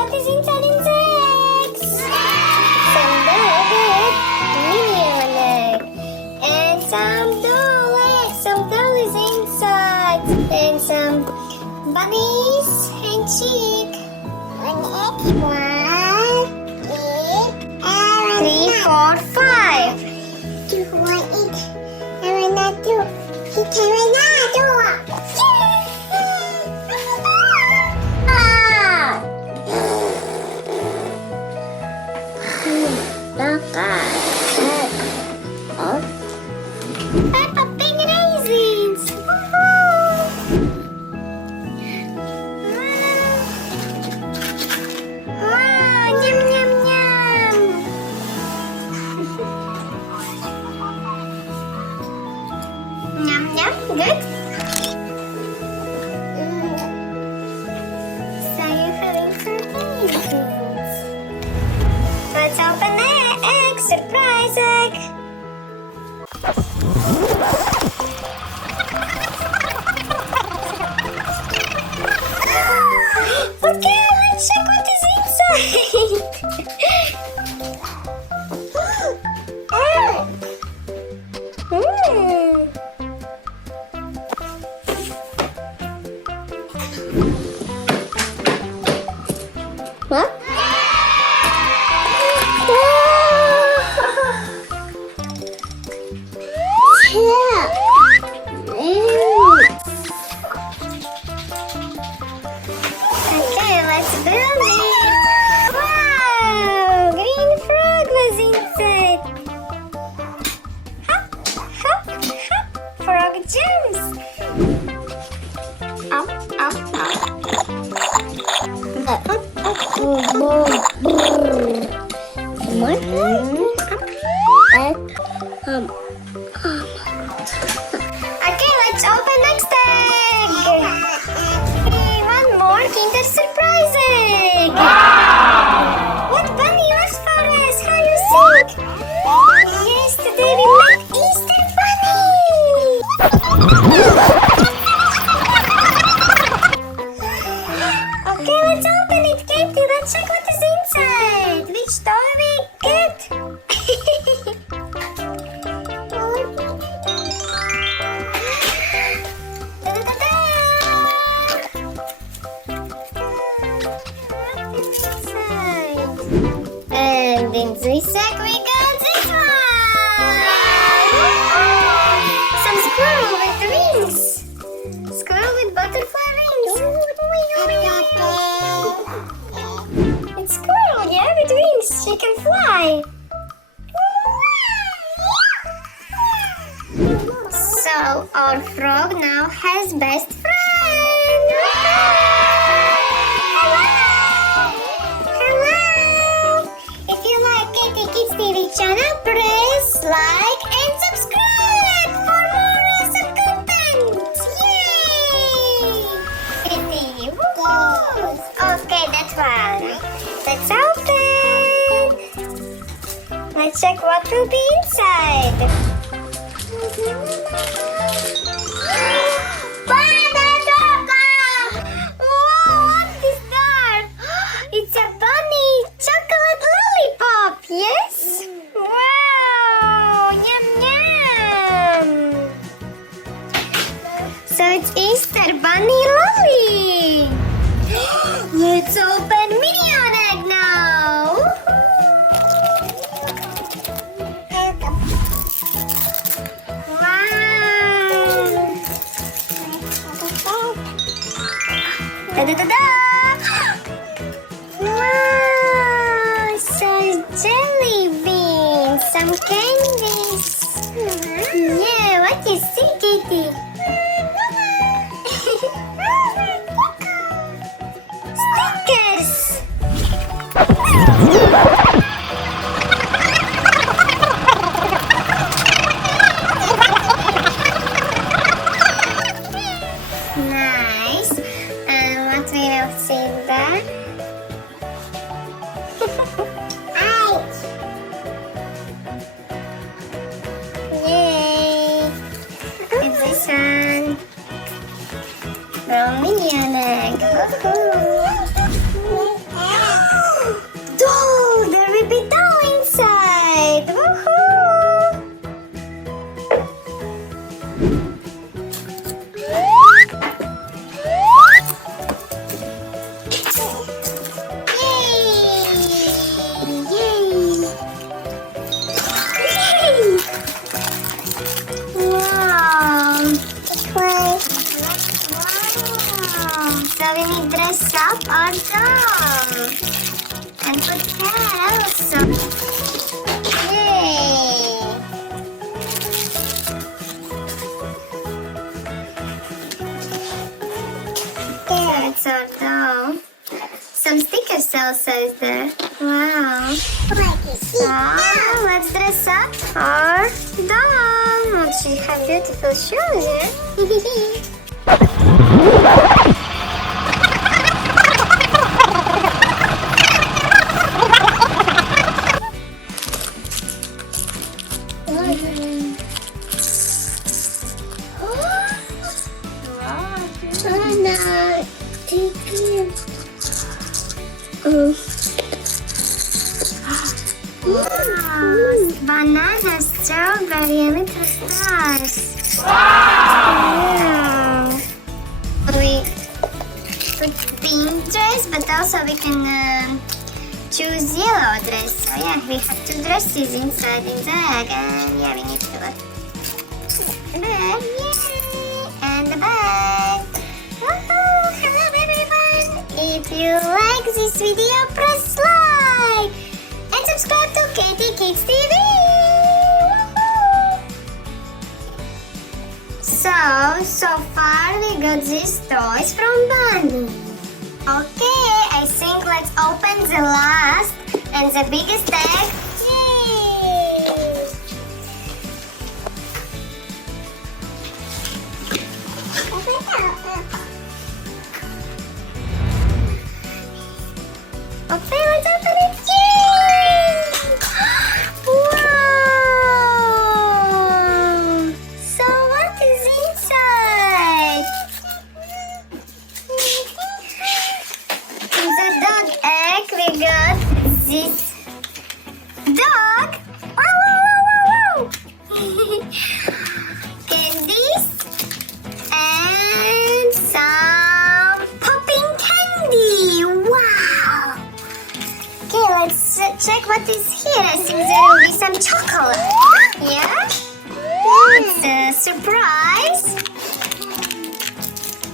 what is inside insects. Some rabbit, Minion Egg, and some doll eggs. Some doll is inside, and some bunnies and chick. One egg, three, four, five. Two, one, eight. Two. Peppa Pig raisins. Wow, yum yum yum. Yum yum, good. So you're having some raisins. Let's open the egg, surprise egg. Okay, let's check what is inside. What? Okay, let's build it. Wow, green frog was inside. Hop, hop, hop. Frog jumps. Up, up, up. Okay, let's open next egg. Okay, one more Kinder Surprise egg. What bunny was for us? How you think? Yes, today we make Easter bunny. Okay, let's open it, Katy. Let's check what is inside. Which toy we get? Da-da-da-da! What is inside? And in this sack we got this one. Some squirrel with wings. Squirrel with butterfly wings. It's squirrel, yeah, with wings. She can fly. So our frog now has best friend. Hello. Hello. If you like Katy Kids TV channel, press like and subscribe for more awesome content. Yay! Katy, woo! Okay, that's one. Let's open. Let's check what will be inside. Wow, what is that? It's a bunny chocolate lollipop, yes? Wow, yum yum. So it's Easter bunny lolly. Let's open Minion Egg now. Da-da-da-da! Wow! Some jelly beans, some candies. Yeah, what you see, Katy? Stickers! Nice. And what we will see there? Yay! It's this one. From Minion Egg. Woohoo! also is there. Wow. So, let's dress up our doll. Oh, she has beautiful shoes, yeah? Wow. Banana, strawberry, and little stars. Wow. We put pink dress, but also we can choose yellow dress. So yeah, we have two dresses inside in the egg, and yeah, we need to put the bag. Yay! And the bag. Woohoo! Hello everyone! If you like this video, press like and subscribe to Katy Kids TV. Woohoo! So far we got these toys from Barbie. Okay, I think let's open the last and the biggest egg. Yay! Okay, let's open it. Yay! Wow! So what is inside? In the dog egg, we got this dog. Wow! Candies and some popping candy. Wow! Okay, let's check what is here. I think there will be some chocolate. Yeah? It's a surprise.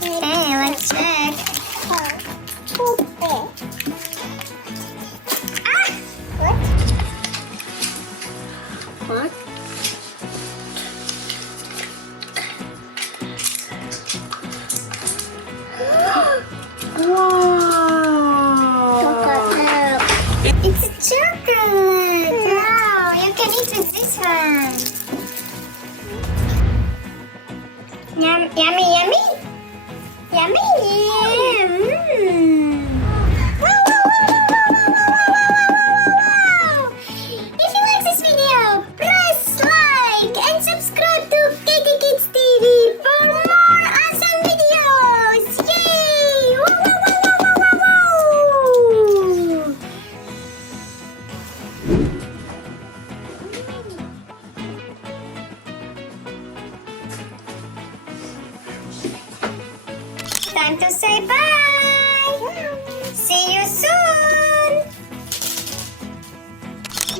Okay, let's check. What? Wow! It's a chocolate! Wow! You can eat with this one! Yummy, yummy! Yummy! Mm. Wow, wow, wow! If you like this video, press like and subscribe to Katy Kids TV for more awesome videos! Yay! Wow! Time to say bye! See you soon!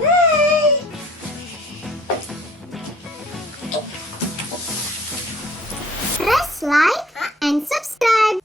Bye! Press like and subscribe!